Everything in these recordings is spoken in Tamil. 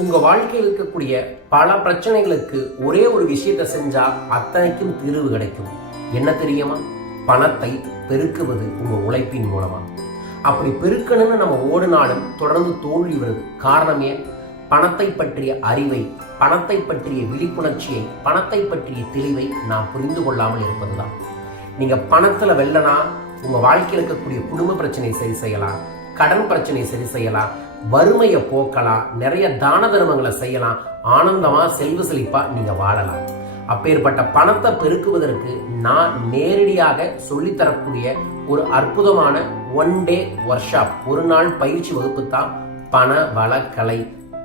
உங்க வாழ்க்கையில் இருக்கக்கூடிய பல பிரச்சனைகளுக்கு ஒரே ஒரு விஷயத்தை செஞ்சா அத்தனைக்கும் தீர்வு கிடைக்கும். என்ன தெரியுமா? பணத்தை பெருக்குவது உங்க உழைப்பின் மூலமா. அப்படி பெருக்கணும்னு நம்ம ஓடினாலும் தொடர்ந்து தோல்வி வருது. காரணம் ஏன்? பணத்தை பற்றிய அறிவை, பணத்தை பற்றிய விழிப்புணர்ச்சியை, பணத்தை பற்றிய தெளிவை நாம் புரிந்து கொள்ளாமல் இருப்பதுதான். நீங்க பணத்துல வெல்லனா உங்க வாழ்க்கையில் இருக்கக்கூடிய குடும்ப பிரச்சனை சரி செய்யலாம், கடன் பிரச்சனை சரி செய்யலாம், வறுமையை போக்கலாம், நிறைய தான தர்மங்களை செய்யலாம், ஆனந்தமா செல்வ செழிப்பா நீங்க வாழலாம். அப்பேற்பட்ட பணத்தை பெருக்குவதற்கு நான் நேரடியாக சொல்லித்தரக்கூடிய ஒரு அற்புதமான 1 day ஒர்க்ஷாப், ஒரு நாள் பயிற்சி வகுப்பு தான் பண வளக்கலை,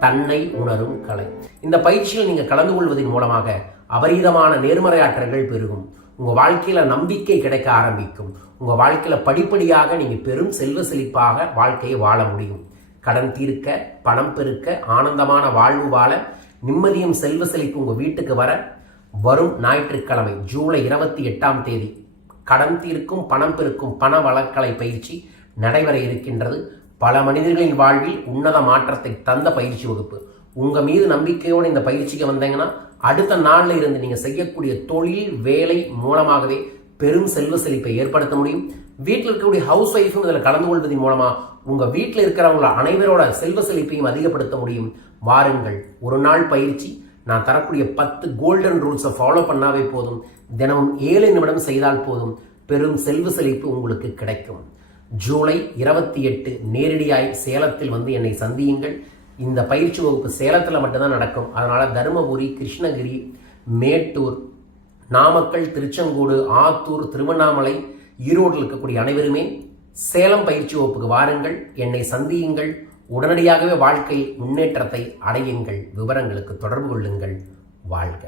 தன்னை உணரும் கலை. இந்த பயிற்சியில் நீங்க கலந்து கொள்வதன் மூலமாக அபரீதமான நேர்மறை ஆற்றல்கள் பெருகும். உங்க வாழ்க்கையில நம்பிக்கை கிடைக்க ஆரம்பிக்கும். உங்க வாழ்க்கையில படிப்படியாக நீங்க பெரும் செல்வ செழிப்பாக வாழ்க்கையை வாழ முடியும். கடன் தீர்க்க, பணம் பெருக்க, ஆனந்தமான வாழ்வு வாழ, நிம்மதியும் செல்வ செழிப்பு உங்க வீட்டுக்கு வர வரும் ஞாயிற்றுக்கிழமை ஜூலை 28ஆம் தேதி கடன் தீர்க்கும் பணம் பெருக்கும் பண வளக்கலை பயிற்சி நடைபெற இருக்கின்றது. பல மனிதர்களின் வாழ்வில் உன்னத மாற்றத்தை தந்த பயிற்சி வகுப்பு. உங்க மீது நம்பிக்கையோடு இந்த பயிற்சிக்கு வந்தீங்கன்னா அடுத்த நாள்ல இருந்து நீங்க செய்யக்கூடிய தொழில் வேலை மூலமாகவே பெரும் செல்வ செழிப்பை ஏற்படுத்த முடியும். வீட்டில் இருக்கக்கூடிய ஹவுஸ் ஒய்ஃபும் இதில் கலந்து கொள்வதன் மூலமா உங்க வீட்டில் இருக்கிறவங்கள அனைவரோட செல்வ செழிப்பையும் அதிகப்படுத்த முடியும். வாருங்கள், ஒரு நாள் பயிற்சி. நான் தரக்கூடிய 10 கோல்டன் ரூல்ஸை ஃபாலோ பண்ணாவே போதும். தினமும் 7 நிமிடம் செய்தால் போதும், பெரும் செல்வ செழிப்பு உங்களுக்கு கிடைக்கும். ஜூலை 28 நேரடியாய் சேலத்தில் வந்து என்னை சந்தியுங்கள். இந்த பயிற்சி வகுப்பு சேலத்தில் மட்டும்தான் நடக்கும். அதனால தருமபுரி, கிருஷ்ணகிரி, மேட்டூர், நாமக்கல், திருச்செங்கோடு, ஆத்தூர், திருவண்ணாமலை, ஈரோட்டில் இருக்கக்கூடிய அனைவருமே சேலம் பயிற்சி வகுப்புக்கு வாருங்கள், என்னை சந்தியுங்கள். உடனடியாகவே வாழ்க்கை முன்னேற்றத்தை அடையுங்கள். விவரங்களுக்கு தொடர்பு கொள்ளுங்கள். வாழ்க.